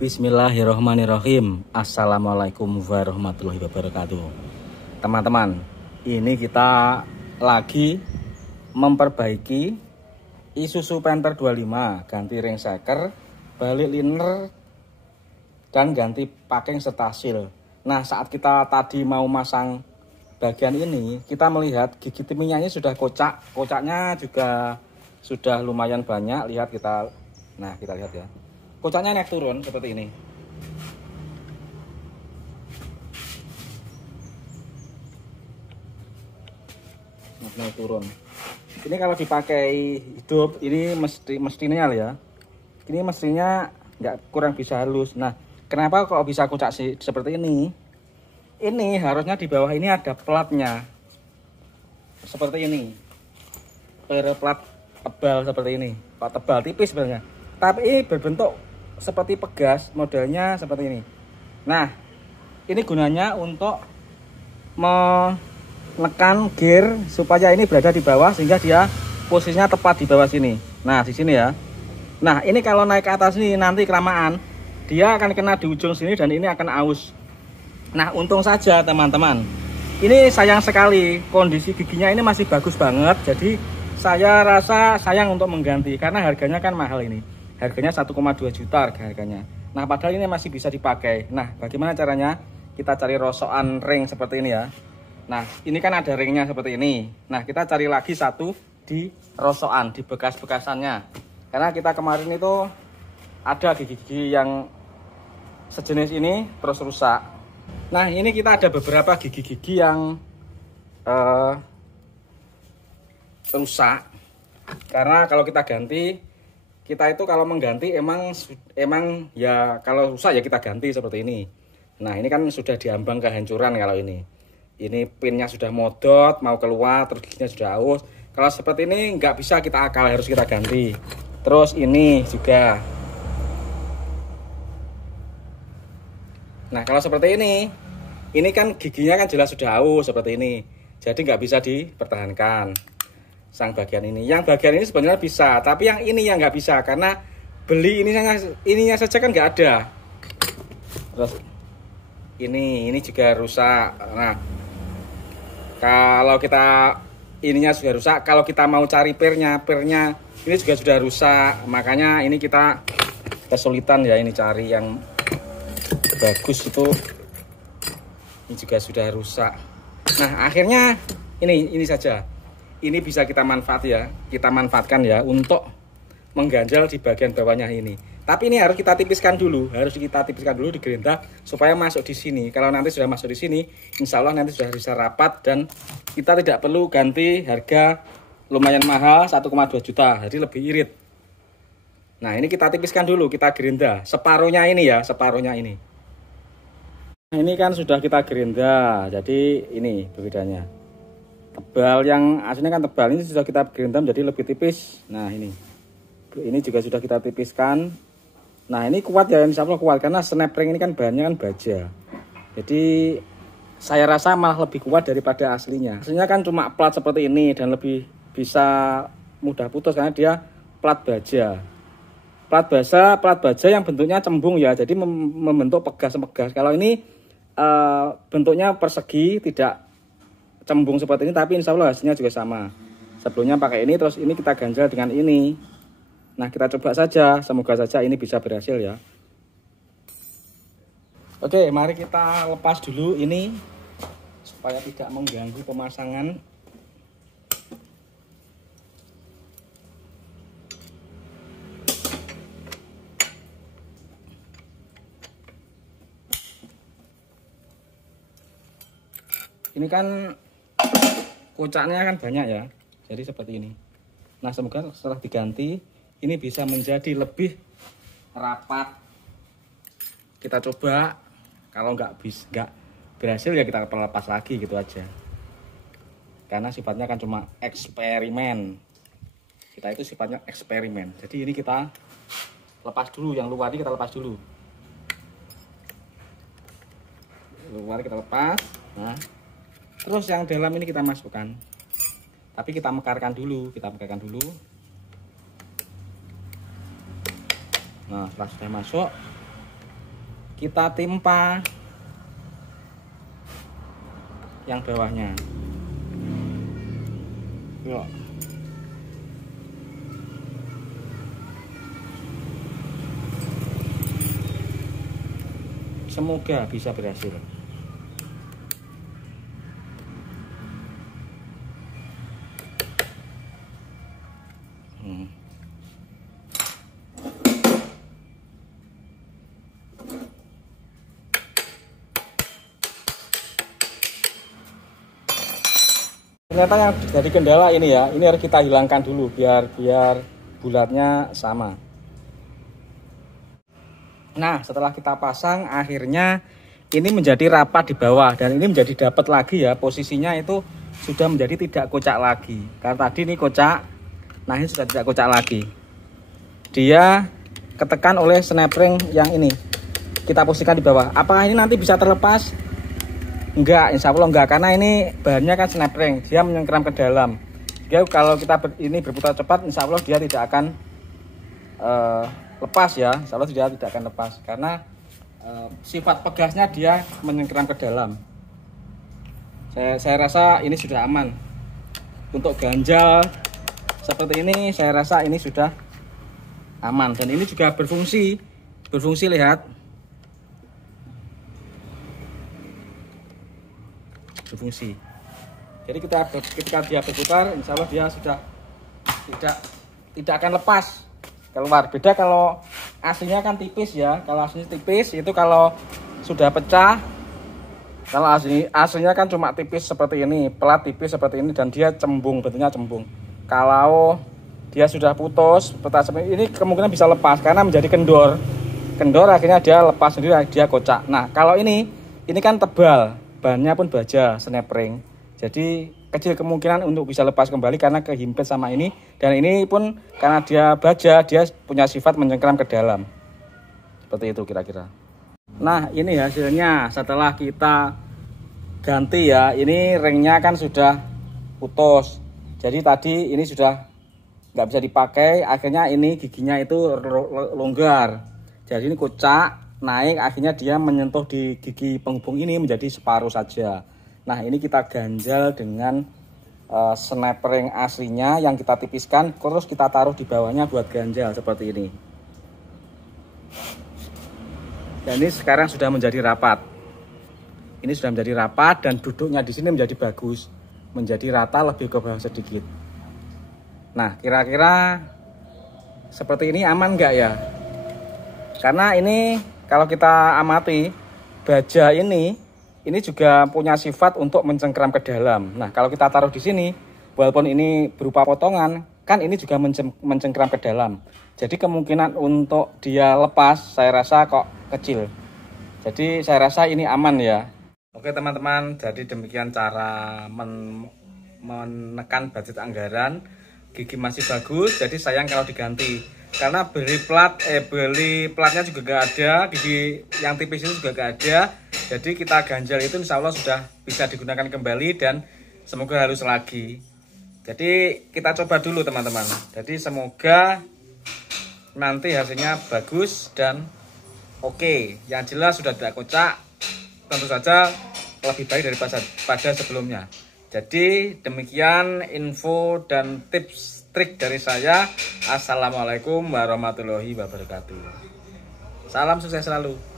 Bismillahirrahmanirrahim. Assalamualaikum warahmatullahi wabarakatuh. Teman-teman, ini kita lagi memperbaiki Isuzu Panther 25, ganti ring shaker, balik liner, dan ganti packing serta seal. Nah, saat kita tadi mau masang bagian ini, kita melihat gigi timinya sudah kocak. Kocaknya juga sudah lumayan banyak. Lihat kita, nah kita lihat ya. Kocaknya naik turun seperti ini. Naik turun. Ini kalau dipakai hidup, ini mestinya ya. Ini mestinya nggak kurang bisa halus. Nah, kenapa kok bisa kocak seperti ini? Ini harusnya di bawah ini ada platnya. Seperti ini. Plat tebal seperti ini. Plat tebal tipis sebenarnya. Tapi ini berbentuk seperti pegas, modelnya seperti ini. Nah, ini gunanya untuk menekan gear supaya ini berada di bawah sehingga dia posisinya tepat di bawah sini. Nah, di sini ya. Nah, ini kalau naik ke atas ini nanti kelamaan dia akan kena di ujung sini dan ini akan aus. Nah, untung saja teman-teman. Ini sayang sekali kondisi giginya ini masih bagus banget. Jadi saya rasa sayang untuk mengganti karena harganya kan mahal ini. Harganya 1,2 juta harganya. Nah, padahal ini masih bisa dipakai. Nah, bagaimana caranya? Kita cari rosokan ring seperti ini ya. Nah, ini kan ada ringnya seperti ini. Nah, kita cari lagi satu di rosokan, di bekas-bekasannya. Karena kita kemarin itu ada gigi-gigi yang sejenis ini terus rusak. Nah, ini kita ada beberapa gigi-gigi yang rusak. Karena kalau kita ganti, kita itu kalau mengganti emang ya kalau rusak ya kita ganti seperti ini. Nah, ini kan sudah diambang kehancuran kalau ini. Ini pinnya sudah modot, mau keluar, terus giginya sudah aus. Kalau seperti ini nggak bisa kita akal, harus kita ganti. Terus ini juga. Nah, kalau seperti ini kan giginya kan jelas sudah aus seperti ini. Jadi nggak bisa dipertahankan. Sang bagian ini, yang bagian ini sebenarnya bisa, tapi yang ini yang nggak bisa karena beli ininya saja kan nggak ada. Terus ini juga rusak. Nah, kalau kita ininya sudah rusak, kalau kita mau cari pernya ini juga sudah rusak. Makanya ini kita kesulitan ya ini cari yang bagus itu. Ini juga sudah rusak. Nah, akhirnya ini saja. Ini bisa kita manfaatkan ya untuk mengganjal di bagian bawahnya ini. Tapi ini harus kita tipiskan dulu, di gerinda supaya masuk di sini. Kalau nanti sudah masuk di sini, insya Allah nanti sudah bisa rapat dan kita tidak perlu ganti harga lumayan mahal 1,2 juta, jadi lebih irit. Nah, ini kita tipiskan dulu, kita gerinda separuhnya ini ya, separuhnya ini. Nah, ini kan sudah kita gerinda, jadi ini perbedaannya. Tebal yang aslinya kan tebal, ini sudah kita gerindam jadi lebih tipis. Nah, ini juga sudah kita tipiskan. Nah, ini kuat ya, insya Allah kuat karena snap ring ini kan bahannya kan baja. Jadi saya rasa malah lebih kuat daripada aslinya. Aslinya kan cuma plat seperti ini dan lebih bisa mudah putus karena dia plat baja. Plat baja yang bentuknya cembung ya, jadi membentuk pegas-pegas. Kalau ini bentuknya persegi, tidak cembung seperti ini, tapi insya Allah hasilnya juga sama. Sebelumnya pakai ini, terus ini kita ganjal dengan ini. Nah, kita coba saja, semoga saja ini bisa berhasil ya. Oke, mari kita lepas dulu ini supaya tidak mengganggu pemasangan. Ini kan kocaknya kan banyak ya, jadi seperti ini. Nah, semoga setelah diganti ini bisa menjadi lebih rapat. Kita coba, kalau nggak berhasil ya kita lepas lagi gitu aja. Karena sifatnya kan cuma eksperimen. Kita itu sifatnya eksperimen. Jadi ini kita lepas dulu, yang luar ini kita lepas dulu. Luar kita lepas. Nah, terus yang dalam ini kita masukkan. Tapi kita mekarkan dulu, Nah, setelah sudah masuk, kita timpa yang bawahnya. Yuk. Semoga bisa berhasil. Ternyata yang jadi kendala ini ya, ini harus kita hilangkan dulu biar bulatnya sama. Nah, setelah kita pasang, akhirnya ini menjadi rapat di bawah dan ini menjadi dapat lagi ya, posisinya itu sudah menjadi tidak kocak lagi. Karena tadi ini kocak, nah ini sudah tidak kocak lagi. Dia ketekan oleh snap ring yang ini. Kita posisikan di bawah. Apakah ini nanti bisa terlepas? Enggak, insya Allah enggak, karena ini bahannya kan snap ring, dia menyengkeram ke dalam. Dia kalau kita ini berputar cepat, insya Allah dia tidak akan lepas ya, insya Allah dia tidak akan lepas karena sifat pegasnya dia menyengkeram ke dalam. Saya rasa ini sudah aman. Untuk ganjal seperti ini, saya rasa ini sudah aman dan ini juga berfungsi lihat. Berfungsi. Jadi ketika dia berputar, insya Allah dia sudah tidak akan lepas keluar. Beda kalau aslinya kan tipis ya. Kalau aslinya tipis itu kalau sudah pecah, kalau aslinya kan cuma tipis seperti ini, pelat tipis seperti ini dan dia cembung, bentuknya cembung. Kalau dia sudah putus, pecah seperti ini kemungkinan bisa lepas karena menjadi kendor. Kendor akhirnya dia lepas sendiri, dia kocak. Nah kalau ini kan tebal. Bahannya pun baja snap ring, jadi kecil kemungkinan untuk bisa lepas kembali karena kehimpit sama ini. Dan ini pun karena dia baja, dia punya sifat menyengkeram ke dalam seperti itu kira-kira. Nah ini hasilnya setelah kita ganti ya. Ini ringnya kan sudah putus, jadi tadi ini sudah nggak bisa dipakai. Akhirnya ini giginya itu longgar, jadi ini kocak naik, akhirnya dia menyentuh di gigi penghubung ini menjadi separuh saja. Nah ini kita ganjal dengan snap ring aslinya yang kita tipiskan, terus kita taruh di bawahnya buat ganjal seperti ini. Dan ini sekarang sudah menjadi rapat. Ini sudah menjadi rapat dan duduknya di sini menjadi bagus, menjadi rata, lebih ke bawah sedikit. Nah kira-kira seperti ini aman nggak ya? Karena ini kalau kita amati baja ini juga punya sifat untuk mencengkeram ke dalam. Nah, kalau kita taruh di sini, walaupun ini berupa potongan, kan ini juga mencengkeram ke dalam. Jadi kemungkinan untuk dia lepas, saya rasa kok kecil. Jadi saya rasa ini aman ya. Oke teman-teman, jadi demikian cara menekan budget anggaran. Gigi masih bagus, jadi sayang kalau diganti. Karena beli platnya juga gak ada, gigi yang tipis itu juga gak ada. Jadi kita ganjal itu insya Allah sudah bisa digunakan kembali dan semoga halus lagi. Jadi kita coba dulu teman-teman. Jadi semoga nanti hasilnya bagus dan oke. Yang jelas sudah tidak kocak, tentu saja lebih baik daripada sebelumnya. Jadi demikian info dan tips trik dari saya. Assalamualaikum warahmatullahi wabarakatuh. Salam sukses selalu.